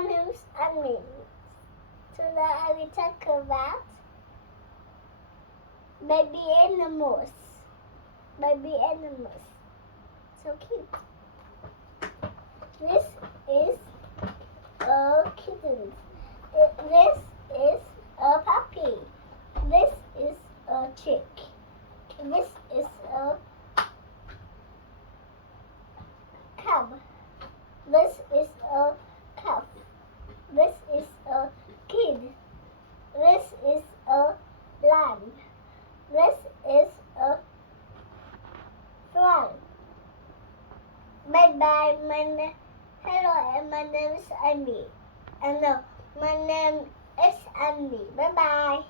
my name is Annie. Today I will talk about baby animals. Baby animals. So cute. This is a kitten. This is a puppy. This is a chick. This is a cub. This is a calf. This is a kid. This is a lamb. This is a frog. Bye bye. Hello, my name is Amy. No, my name is Amy. Bye bye.